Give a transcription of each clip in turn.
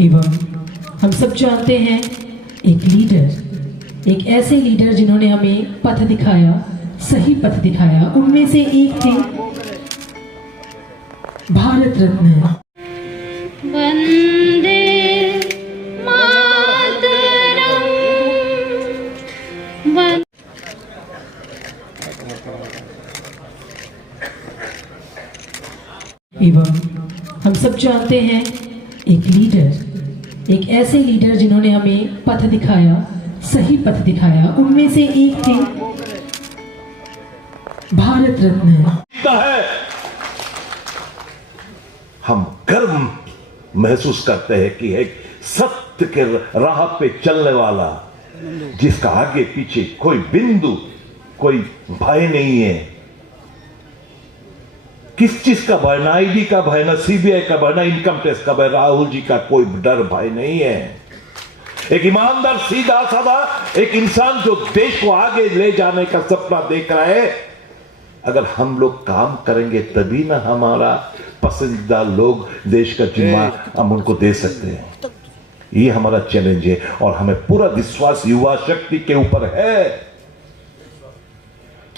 एवं हम सब जानते हैं एक लीडर, एक ऐसे लीडर जिन्होंने हमें पथ दिखाया, सही पथ दिखाया। उनमें से एक थे भारत रत्न वंदे मातरम। एवं हम सब जानते हैं एक लीडर, एक ऐसे लीडर जिन्होंने हमें पथ दिखाया, सही पथ दिखाया। उनमें से एक थे भारत रत्न। हम गर्व महसूस करते हैं कि एक सत्य के राह पे चलने वाला, जिसका आगे पीछे कोई बिंदु, कोई भय नहीं है। किस चीज का भय? ना ईडी का भय, ना सीबीआई का भय, ना इनकम टैक्स का भय। राहुल जी का कोई डर भय नहीं है। एक ईमानदार, सीधा साधा एक इंसान जो देश को आगे ले जाने का सपना देख रहा है। अगर हम लोग काम करेंगे तभी ना हमारा पसंदीदा लोग देश का जिम्मा हम उनको दे सकते हैं। ये हमारा चैलेंज है और हमें पूरा विश्वास युवा शक्ति के ऊपर है।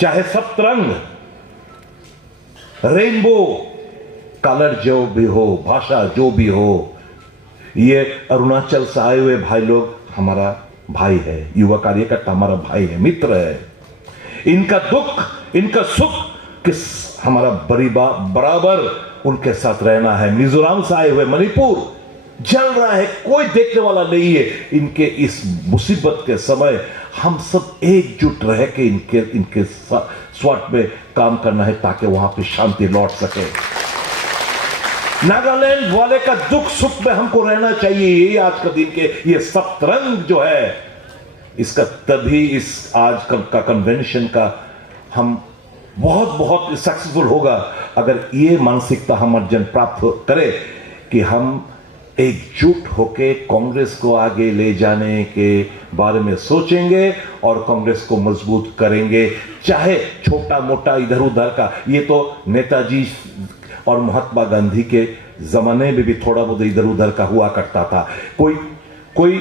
चाहे सप्तरंग, रेनबो कलर जो भी हो, भाषा जो भी हो, ये अरुणाचल से आए हुए भाई लोग हमारा भाई है, युवा कार्यकर्ता हमारा भाई है, मित्र है। इनका दुख, इनका सुख किस हमारा बराबर उनके साथ रहना है। मिजोरम से आए हुए, मणिपुर जल रहा है, कोई देखने वाला नहीं है। इनके इस मुसीबत के समय हम सब एकजुट रह के इनके स्वार्थ में काम करना है ताकि वहां पे शांति लौट सके। नागालैंड वाले का दुख सुख में हमको रहना चाहिए। ये आज का दिन के ये सप्तरंग जो है, इसका तभी इस आज का कन्वेंशन का हम बहुत सक्सेसफुल होगा अगर ये मानसिकता हमारे जन प्राप्त करे कि हम एकजुट होके कांग्रेस को आगे ले जाने के बारे में सोचेंगे और कांग्रेस को मजबूत करेंगे। चाहे छोटा मोटा इधर उधर का, ये तो नेताजी और महात्मा गांधी के जमाने में भी थोड़ा बहुत इधर उधर का हुआ करता था। कोई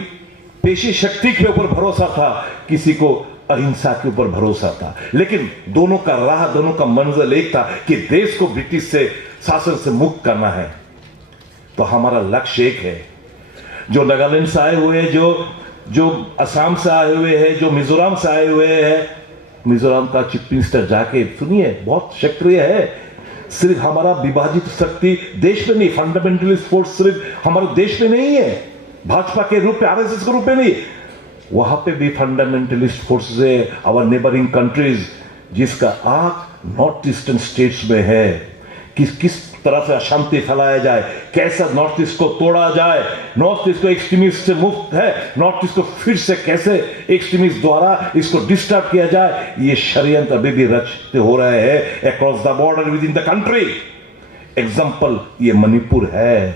पेशी शक्ति के ऊपर भरोसा था, किसी को अहिंसा के ऊपर भरोसा था, लेकिन दोनों का राह, दोनों का मंजिल एक था कि देश को ब्रिटिश से शासन से मुक्त करना है। तो हमारा लक्ष्य एक है। जो नागालैंड से आए हुए हैं, जो असम से आए हुए हैं, जो मिजोरम से आए हुए हैं, मिजोरम का चीफ मिनिस्टर जाके सुनिए, बहुत सक्रिय है। सिर्फ हमारा विभाजित शक्ति देश में नहीं, फंडामेंटलिस्ट फोर्स सिर्फ हमारे देश में नहीं है, भाजपा के रूप में, आरएसएस के रूप में नहीं, वहां पे भी फंडामेंटलिस्ट फोर्सेस है, आवर नेबरिंग कंट्रीज, जिसका आंख नॉर्थ ईस्टर्न स्टेट्स में है। किस तरह से अशांति फैलाया जाए, कैसे नॉर्थ ईस्ट को तोड़ा जाए, नॉर्थ ईस्ट को एक्सट्रीमिस्ट से मुक्त है, नॉर्थ ईस्ट को फिर से कैसे एक्सट्रीमिस्ट द्वारा इसको डिस्टर्ब किया जाए, ये षड्यंत्र अभी भी रचते हो रहे हैं across the border with in the country. Example ये मणिपुर है।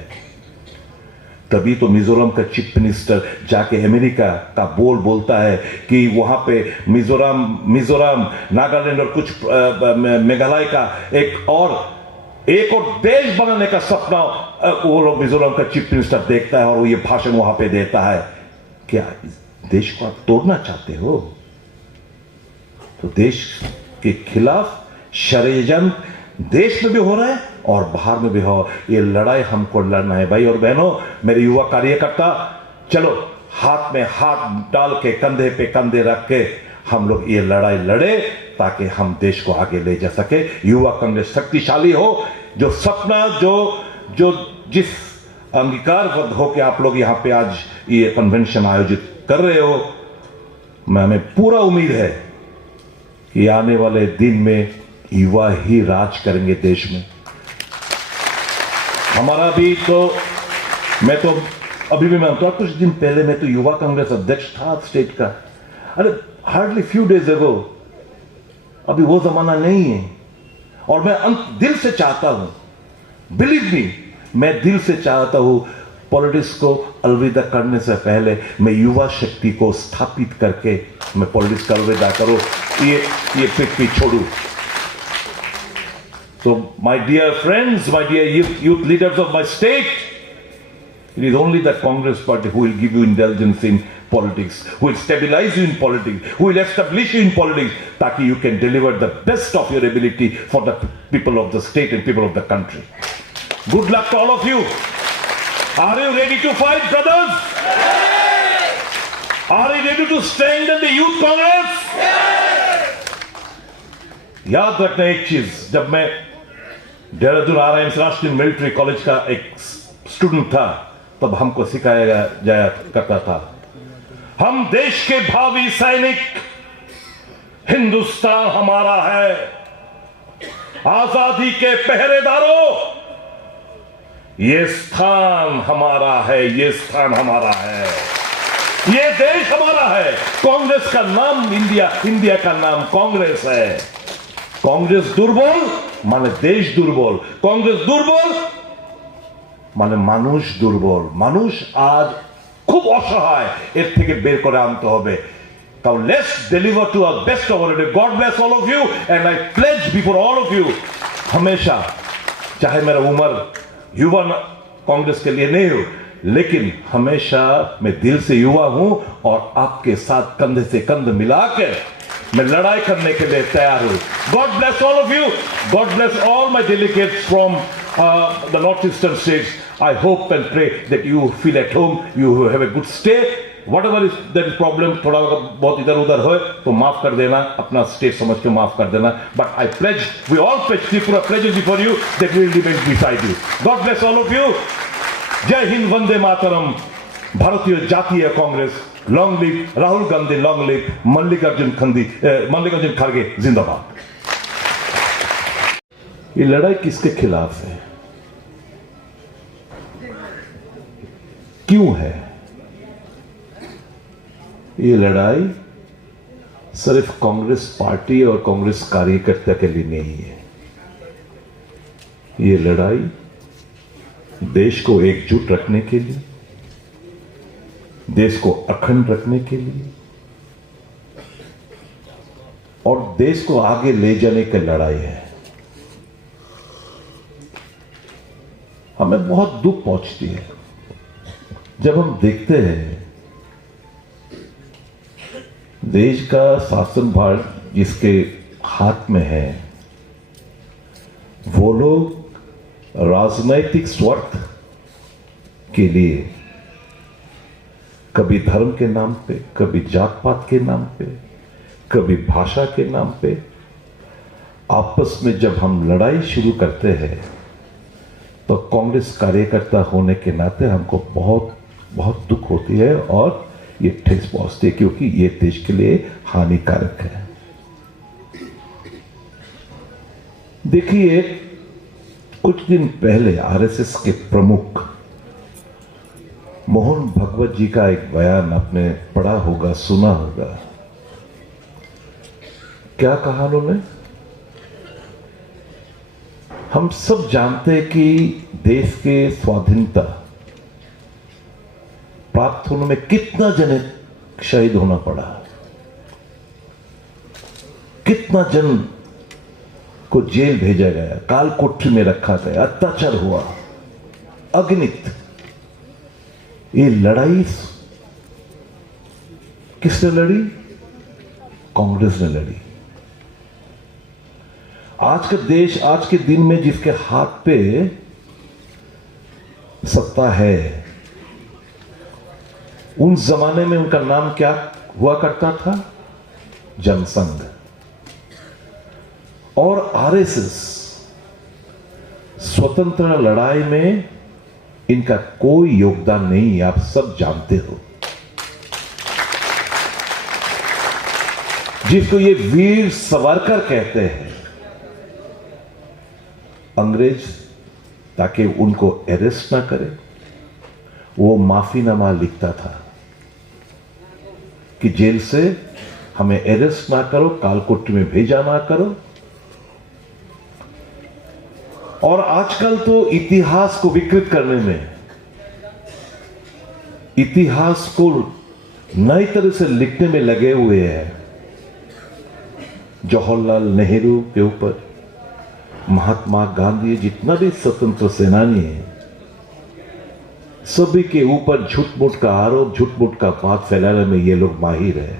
तभी तो मिजोरम का चीफ मिनिस्टर जाके अमेरिका का बोलता है कि वहां पे मिजोरम, नागालैंड और कुछ मेघालय का एक और देश बनाने का सपना वो लोग, मिजोरम का चीफ मिनिस्टर देखता है और वो ये भाषण वहां पे देता है। क्या इस देश को आप तोड़ना चाहते हो? तो देश के खिलाफ षड्यंत्र देश में भी हो रहा है और बाहर में भी हो। ये लड़ाई हमको लड़ना है भाई और बहनों, मेरे युवा कार्यकर्ता, चलो हाथ में हाथ डाल के, कंधे पे कंधे रख के हम लोग ये लड़ाई लड़े ताकि हम देश को आगे ले जा सके। युवा कांग्रेस शक्तिशाली हो, जो सपना, जो जिस अंगीकारबद्ध हो के आप लोग यहाँ पे आज ये कन्वेंशन आयोजित कर रहे हो, हमें पूरा उम्मीद है कि आने वाले दिन में युवा ही राज करेंगे देश में। हमारा भी तो, मैं तो अभी भी मानता हूं, कुछ दिन पहले मैं तो युवा कांग्रेस अध्यक्ष था स्टेट का। अरे हार्डली फ्यू डेज अगो, अभी वो जमाना नहीं है। और मैं दिल से चाहता हूं, बिलीव मी, मैं दिल से चाहता हूं पॉलिटिक्स को अलविदा करने से पहले मैं युवा शक्ति को स्थापित करके मैं पॉलिटिक्स का अलविदा करूं, ये पृथ्वी छोड़ू। So my dear friends, my dear youth leaders of my state, It is only the Congress party who will give you indulgence in politics, who will stabilize you in politics, who will establish you in politics, ताकि you can deliver the best of your ability for the people of the state and people of the country. Good luck to all of you. Are you ready to fight, brothers? Are you ready to strengthen the Youth Congress? याद रखना एक चीज, जब मैं Dehradun RIMS राष्ट्रीय military college का एक student था, तब हमको सिखाया जाया करता था, हम देश के भावी सैनिक, हिंदुस्तान हमारा है, आजादी के पहरेदारों, ये स्थान हमारा है, ये स्थान हमारा है, ये देश हमारा है। कांग्रेस का नाम इंडिया का नाम कांग्रेस है। कांग्रेस दुर्बल माने देश दुर्बल, कांग्रेस दुर्बल মানে মানুষ দুর্বল, মানুষ আজ খুব অসহায়, এর থেকে বের করে আনতে হবে। তাও let's deliver to our best already. God bless all of you and I pledge before all of you, हमेशा चाहे मेरा उम्र युवा कांग्रेस के लिए नहीं हो, लेकिन हमेशा मैं दिल से युवा हूं और आपके साथ कंधे से कंध मिला के मैं लड़ाई करने के लिए तैयार हूं। God bless all of you, God bless all my delegates from the northeastern states. I hope and pray that you feel at home, you have a good stay. Whatever is there is problem, थोड़ा बहुत इधर उधर हो तो माफ कर देना, अपना स्टेट समझ के माफ कर देना। But I pledge, we all pledge, Tripura pledges before you that we will remain beside you. God bless all of you. जय हिंद, वंदे मातरम, भारतीय जातीय Congress, long live Rahul Gandhi, long live Mallikarjun खड़गे, जिंदाबाद। ये लड़ाई किसके खिलाफ है, क्यों है? ये लड़ाई सिर्फ कांग्रेस पार्टी और कांग्रेस कार्यकर्ता के लिए नहीं है। ये लड़ाई देश को एकजुट रखने के लिए, देश को अखंड रखने के लिए और देश को आगे ले जाने की लड़ाई है। हमें बहुत दुख पहुंचती है जब हम देखते हैं देश का शासन भार जिसके हाथ में है, वो लोग राजनैतिक स्वार्थ के लिए कभी धर्म के नाम पे, कभी जात पात के नाम पे, कभी भाषा के नाम पे आपस में जब हम लड़ाई शुरू करते हैं, तो कांग्रेस कार्यकर्ता होने के नाते हमको बहुत बहुत दुख होती है और ये ठेस पहुंचती है, क्योंकि ये देश के लिए हानिकारक है। देखिए, कुछ दिन पहले आरएसएस के प्रमुख मोहन भगवत जी का एक बयान आपने पढ़ा होगा, सुना होगा। क्या कहा उन्होंने? हम सब जानते हैं कि देश के स्वाधीनता प्राप्त होने में कितना जन शहीद होना पड़ा, कितना जन को जेल भेजा गया, काल कोठरी में रखा गया, अत्याचार हुआ, अगणित। ये लड़ाई किसने लड़ी? कांग्रेस ने लड़ी। आज का देश, आज के दिन में जिसके हाथ पे सत्ता है, उन जमाने में उनका नाम क्या हुआ करता था? जनसंघ। और आरएसएस स्वतंत्र लड़ाई में इनका कोई योगदान नहीं, आप सब जानते हो। जिसको ये वीर सावरकर कहते हैं, अंग्रेज ताकि उनको अरेस्ट ना करे, वो माफीनामा लिखता था कि जेल से हमें अरेस्ट ना करो, कालकोठरी में भेजा ना करो। और आजकल तो इतिहास को विकृत करने में, इतिहास को नई तरह से लिखने में लगे हुए हैं। जवाहरलाल नेहरू के ऊपर, महात्मा गांधी, जितना भी स्वतंत्र सेनानी है, सभी के ऊपर झूठ-मूठ का आरोप, झूठ-मूठ का बात फैलाने में ये लोग माहिर है।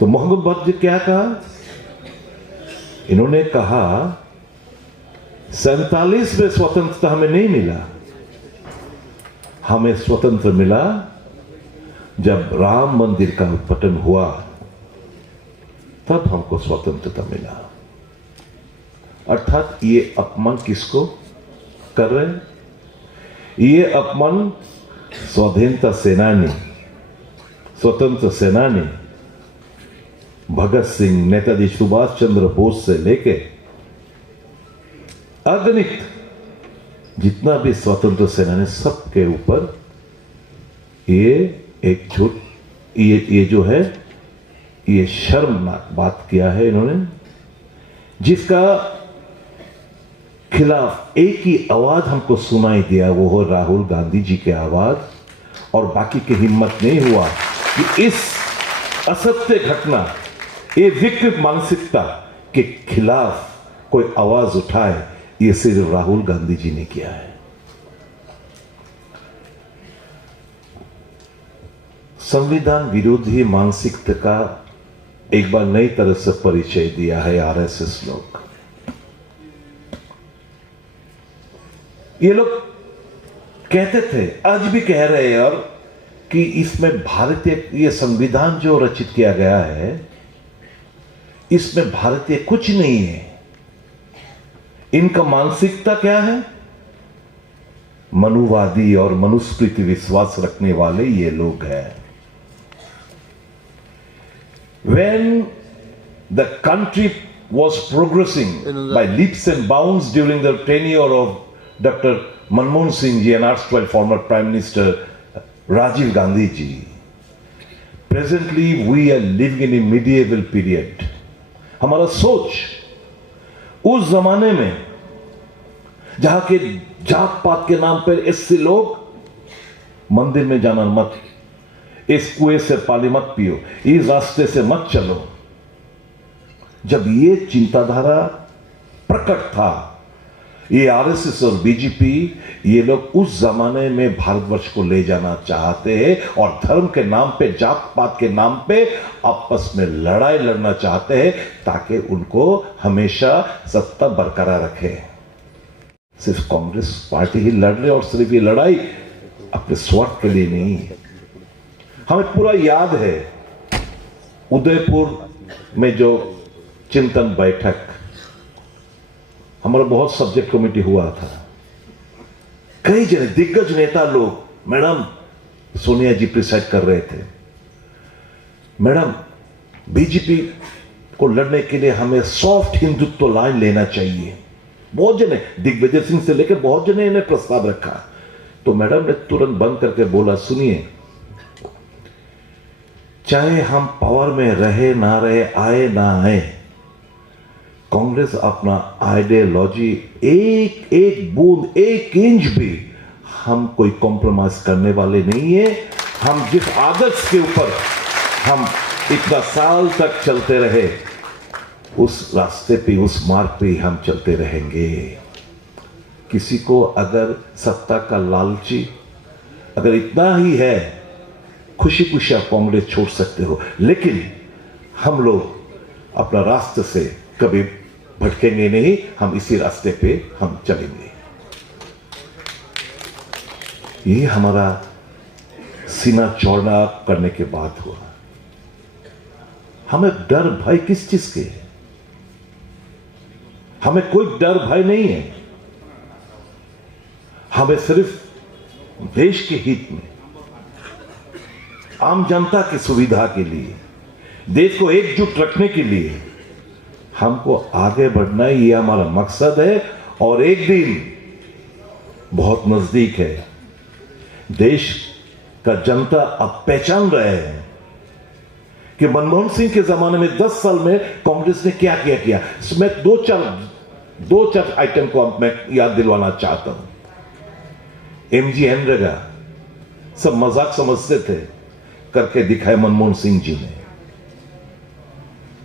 तो मोहम्मद बख्श जी क्या कहा? इन्होंने कहा 47 में स्वतंत्रता हमें नहीं मिला, हमें स्वतंत्र मिला जब राम मंदिर का उद्घाटन हुआ, तब हमको स्वतंत्रता मिला। अर्थात ये अपमान किसको कर रहे हैं? ये अपमान स्वाधीनता सेनानी, स्वतंत्र सेनानी भगत सिंह, नेताजी सुभाष चंद्र बोस से लेके अगणित जितना भी स्वतंत्र सेनानी, सबके ऊपर ये एक झूठ, ये जो है ये शर्मनाक बात किया है इन्होंने, जिसका खिलाफ एक ही आवाज हमको सुनाई दिया, वो हो राहुल गांधी जी के आवाज, और बाकी की हिम्मत नहीं हुआ कि इस असत्य घटना, ये विकृत मानसिकता के खिलाफ कोई आवाज उठाए। ये सिर्फ राहुल गांधी जी ने किया है। संविधान विरोधी मानसिकता का एक बार नई तरह से परिचय दिया है आरएसएस लोग। ये लोग कहते थे, आज भी कह रहे हैं, और कि इसमें भारतीय, ये संविधान जो रचित किया गया है इसमें भारतीय कुछ नहीं है। इनका मानसिकता क्या है? मनुवादी और मनुस्मृति विश्वास रखने वाले ये लोग हैं। When the country was progressing by leaps and bounds during the tenure of Dr. Manmohan Singh ji and erstwhile former Prime Minister Rajiv Gandhi ji, presently we are living in a medieval period. हमारा सोच उस जमाने में जहां के जात पात के नाम पर ऐसे लोग मंदिर में जाना मत, इस कुएं से पानी मत पियो, इस रास्ते से मत चलो, जब ये चिंताधारा प्रकट था, ये आरएसएस और बीजेपी, ये लोग उस जमाने में भारतवर्ष को ले जाना चाहते हैं और धर्म के नाम पे, जात पात के नाम पे आपस में लड़ाई लड़ना चाहते हैं ताकि उनको हमेशा सत्ता बरकरार रखे। सिर्फ कांग्रेस पार्टी ही लड़ रही, और सिर्फ ये लड़ाई अपने स्वार्थ के लिए नहीं है। हमें पूरा याद है उदयपुर में जो चिंतन बैठक, हमारा बहुत सब्जेक्ट कमेटी हुआ था, कई जने दिग्गज नेता लोग, मैडम सोनिया जी प्रिसाइड कर रहे थे, मैडम बीजेपी को लड़ने के लिए हमें सॉफ्ट हिंदुत्व लाइन लेना चाहिए। बहुत जने, दिग्विजय सिंह से लेकर बहुत जने इन्हें प्रस्ताव रखा, तो मैडम ने तुरंत बंद करके बोला, सुनिए, चाहे हम पावर में रहे ना रहे, आए ना आए, कांग्रेस अपना आइडियोलॉजी एक एक बूंद, एक इंच भी हम कोई कॉम्प्रोमाइज करने वाले नहीं है। हम जिस आदर्श के ऊपर हम इतना साल तक चलते रहे, उस रास्ते पे, उस मार्ग पे हम चलते रहेंगे। किसी को अगर सत्ता का लालची अगर इतना ही है, खुशी खुशी आप कांग्रेस छोड़ सकते हो, लेकिन हम लोग अपना रास्ते से कभी भटकेंगे नहीं, हम इसी रास्ते पे हम चलेंगे। ये हमारा सीना चौड़ा करने के बाद हुआ। हमें डर भय किस चीज के? हमें कोई डर भय नहीं है। हमें सिर्फ देश के हित में, आम जनता की सुविधा के लिए, देश को एकजुट रखने के लिए हमको आगे बढ़ना, ये हमारा मकसद है। और एक दिन बहुत नजदीक है, देश का जनता अब पहचान रहे हैं कि मनमोहन सिंह के जमाने में 10 साल में कांग्रेस ने क्या किया। इसमें दो चार आइटम को मैं याद दिलवाना चाहता हूं। एमजी एनरेगा सब मजाक समझते थे, करके दिखाए मनमोहन सिंह जी ने।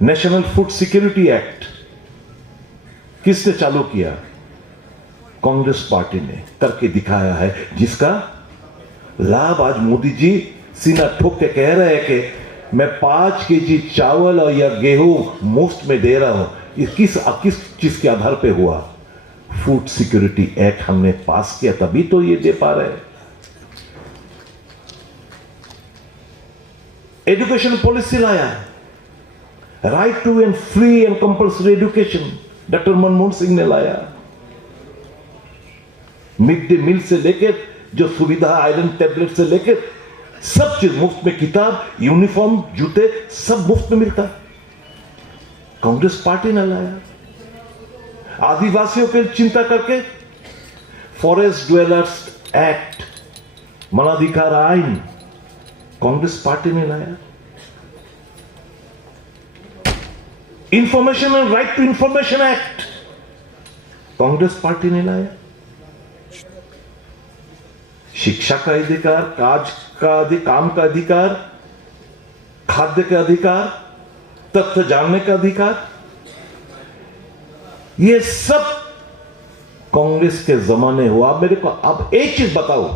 नेशनल फूड सिक्योरिटी एक्ट किसने चालू किया? कांग्रेस पार्टी ने करके दिखाया है, जिसका लाभ आज मोदी जी सीना ठोक के कह रहे हैं कि मैं 5 केजी चावल और या गेहूं मुफ्त में दे रहा हूं। ये किस चीज के आधार पे हुआ? फूड सिक्योरिटी एक्ट हमने पास किया, तभी तो ये दे पा रहे हैं। एजुकेशन पॉलिसी लाया, right to and free and compulsory education doctor Manmohan Singh ने लाया। मिड डे मील से लेकर जो सुविधा, आयरन टैबलेट से लेकर सब चीज मुफ्त में, किताब, यूनिफॉर्म, जूते सब मुफ्त में मिलता है। कांग्रेस पार्टी ने लाया। आदिवासियों की चिंता करके फॉरेस्ट ड्वेलर्स एक्ट, वनाधिकार आइन कांग्रेस पार्टी ने लाया। Information and right to information act Congress party ने लाया। शिक्षा का अधिकार, काम का अधिकार, खाद्य का अधिकार, तथ्य जानने का अधिकार, ये सब कांग्रेस के जमाने हुआ। मेरे को अब एक चीज बताओ,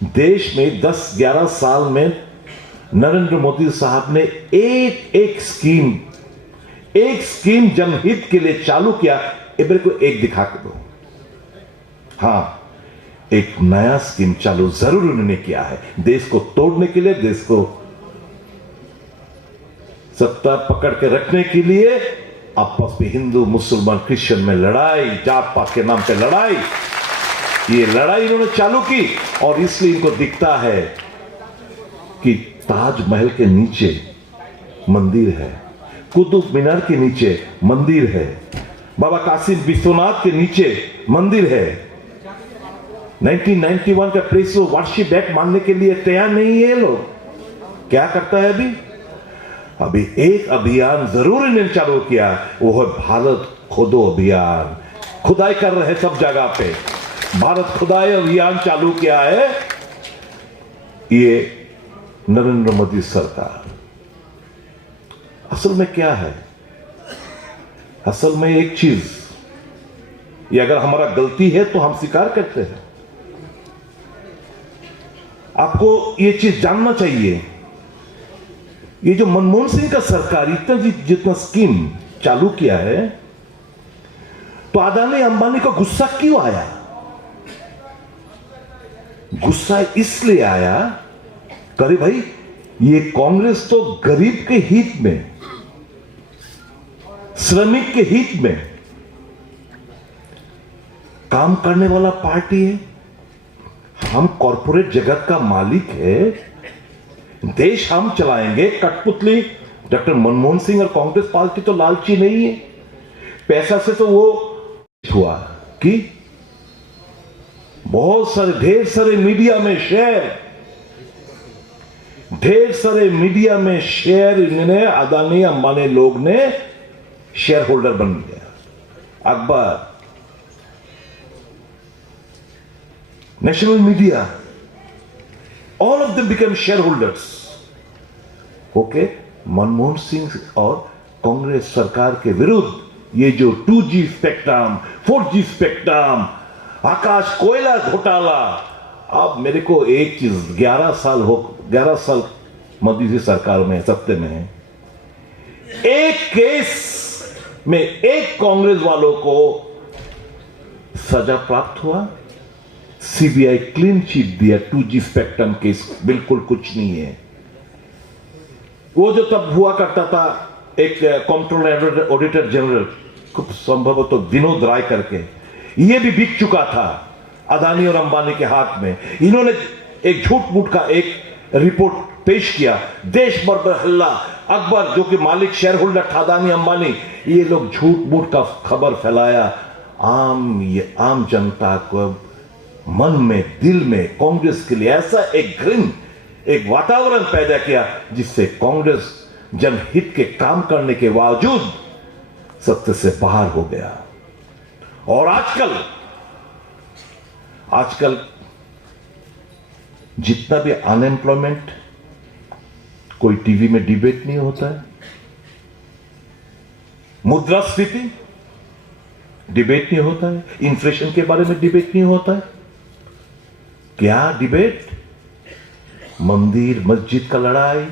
देश में 10-11 साल में नरेंद्र मोदी साहब ने एक स्कीम जनहित के लिए चालू किया, मेरे को एक दिखा के दो। हां, एक नया स्कीम चालू जरूर उन्होंने किया है, देश को तोड़ने के लिए, देश को सत्ता पकड़ के रखने के लिए, आपस में हिंदू मुसलमान क्रिश्चियन में लड़ाई, जात पात के नाम पे लड़ाई, ये लड़ाई इन्होंने चालू की। और इसलिए इनको दिखता है कि ताजमहल के नीचे मंदिर है, कुतुब मीनार के नीचे मंदिर है, बाबा काशी विश्वनाथ के नीचे मंदिर है। 1991 का प्रेस वार्षिक एक्ट मानने के लिए तैयार नहीं है लोग। क्या करता है अभी एक अभियान जरूर इन्होंने चालू किया, वो है भारत खोदो अभियान। खुदाई कर रहे हैं सब जगह पे, भारत खुदाई अभियान चालू किया है ये नरेंद्र मोदी सरकार। असल में क्या है? असल में एक चीज, ये अगर हमारा गलती है तो हम स्वीकार करते हैं। आपको ये चीज जानना चाहिए, ये जो मनमोहन सिंह का सरकार इतना जितना स्कीम चालू किया है, तो अदानी अंबानी को गुस्सा क्यों आया? गुस्सा इसलिए आया, करे भाई ये कांग्रेस तो गरीब के हित में, श्रमिक के हित में काम करने वाला पार्टी है। हम कॉरपोरेट जगत का मालिक है, देश हम चलाएंगे। कठपुतली डॉक्टर मनमोहन सिंह और कांग्रेस पार्टी तो लालची नहीं है, पैसा से तो वो हुआ कि बहुत सारे ढेर सारे मीडिया में शेयर इन्होंने अदानी अंबानी लोग ने शेयर होल्डर बन गया। अखबार, national media, all of them become share holders. Okay, Manmohan Singh और कांग्रेस सरकार के विरुद्ध ये जो 2G स्पेक्ट्रम, 4G स्पेक्ट्रम, आकाश कोयला घोटाला, अब मेरे को एक चीज, 11 साल मोदी जी सरकार में सत्ते में है, एक केस में एक कांग्रेस वालों को सजा प्राप्त हुआ। सीबीआई क्लीन चिट दिया, 2G स्पेक्ट्रम केस बिल्कुल कुछ नहीं है। वो जो तब हुआ करता था, एक कंट्रोलर ऑडिटर जनरल, खूब संभवतः तो विनोद राय करके, ये भी बिक चुका था अदानी और अंबानी के हाथ में। इन्होंने एक झूठ मूठ का एक रिपोर्ट पेश किया, देश भर में हल्ला। अकबर जो कि मालिक शेयर होल्डर था अदानी अंबानी, ये लोग झूठ मूठ का खबर फैलाया। आम जनता को मन में, दिल में कांग्रेस के लिए ऐसा एक घृण, एक वातावरण पैदा किया, जिससे कांग्रेस जनहित के काम करने के बावजूद सत्य से बाहर हो गया। और आजकल जितना भी अनएम्प्लॉयमेंट, कोई टीवी में डिबेट नहीं होता है। मुद्रास्फीति, डिबेट नहीं होता है? इन्फ्लेशन के बारे में डिबेट नहीं होता है? क्या डिबेट? मंदिर मस्जिद का लड़ाई,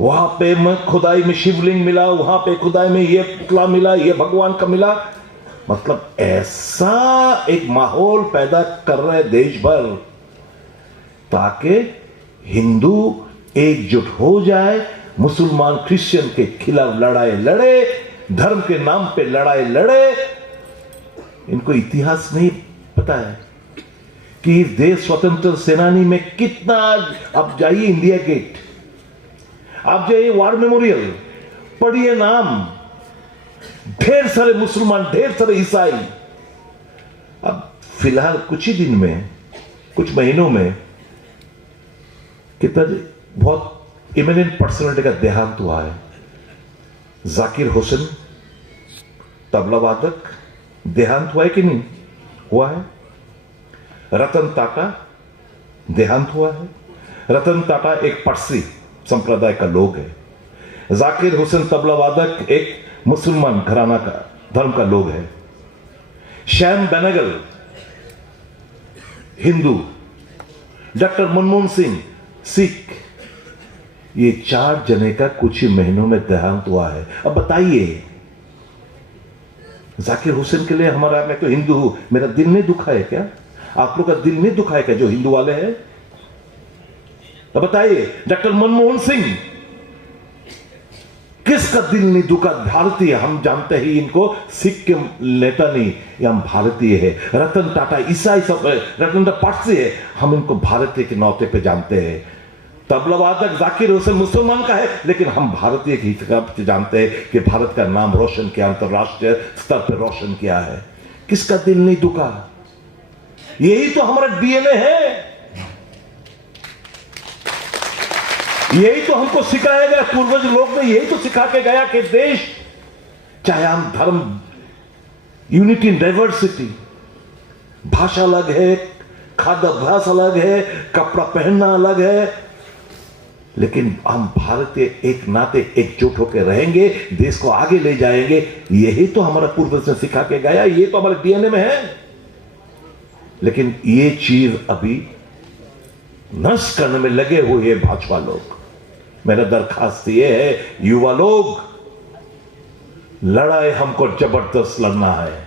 वहां पे खुदाई में शिवलिंग मिला, वहां पे खुदाई में ये पुतला मिला, ये भगवान का मिला। मतलब ऐसा एक माहौल पैदा कर रहे देश भर ताकि हिंदू एकजुट हो जाए, मुसलमान क्रिश्चियन के खिलाफ लड़ाई लड़े, धर्म के नाम पे लड़ाई लड़े। इनको इतिहास नहीं पता है कि देश स्वतंत्र सेनानी में कितना। आप जाइए इंडिया गेट, आप जाइए वार मेमोरियल, पढ़िए नाम, ढेर सारे मुसलमान, ढेर सारे ईसाई। अब फिलहाल कुछ ही दिन में, कुछ महीनों में कितना बहुत इमिनेंट पर्सनालिटी का देहांत हुआ है। जाकिर हुसैन तबला वादक, देहांत हुआ है कि नहीं हुआ है? रतन टाटा देहांत हुआ है। रतन टाटा एक पारसी संप्रदाय का लोग है। जाकिर हुसैन तबला वादक एक मुसलमान घराना का धर्म का लोग है। श्याम बेनेगल हिंदू, डॉक्टर मनमोहन सिंह सिख। ये 4 जने का कुछ ही महीनों में देहांत हुआ है। अब बताइए, जाकिर हुसैन के लिए हमारा, मैं तो हिंदू हूं, मेरा दिल नहीं दुखा है क्या? आप लोग का दिल नहीं दुखा है क्या जो हिंदू वाले हैं? अब बताइए, डॉक्टर मनमोहन सिंह, किसका दिल नहीं दुखा? भारतीय, हम जानते हैं इनको सिख के नेता नहीं, ये हम भारतीय है। रतन टाटा ईसाई, सब रतन टाटा पारसी है, हम इनको भारतीय के नाते पे जानते हैं। तबला वादक जाकिर हुसैन मुसलमान का है, लेकिन हम भारतीय के हिसाब से जानते हैं कि भारत का नाम रोशन किया, अंतरराष्ट्रीय स्तर पर रोशन किया है। किसका दिल नहीं दुखा? यही तो हमारा डीएनए है, यही तो हमको सिखाया गया। पूर्वज लोग ने यही तो सिखा के गया कि देश, चाहे हम धर्म, यूनिटी इन डाइवर्सिटी, भाषा अलग है, खाद्य अभ्यास अलग है, कपड़ा पहनना अलग है, लेकिन हम भारतीय एक नाते एकजुट होकर रहेंगे, देश को आगे ले जाएंगे। यही तो हमारा पूर्वज ने सिखा के गया, ये तो हमारे डीएनए में है। लेकिन ये चीज अभी नष्ट करने में लगे हुए हैं भाजपा लोग। मेरा दरखास्त ये है, युवा लोग, लड़ाई हमको जबरदस्त लड़ना है।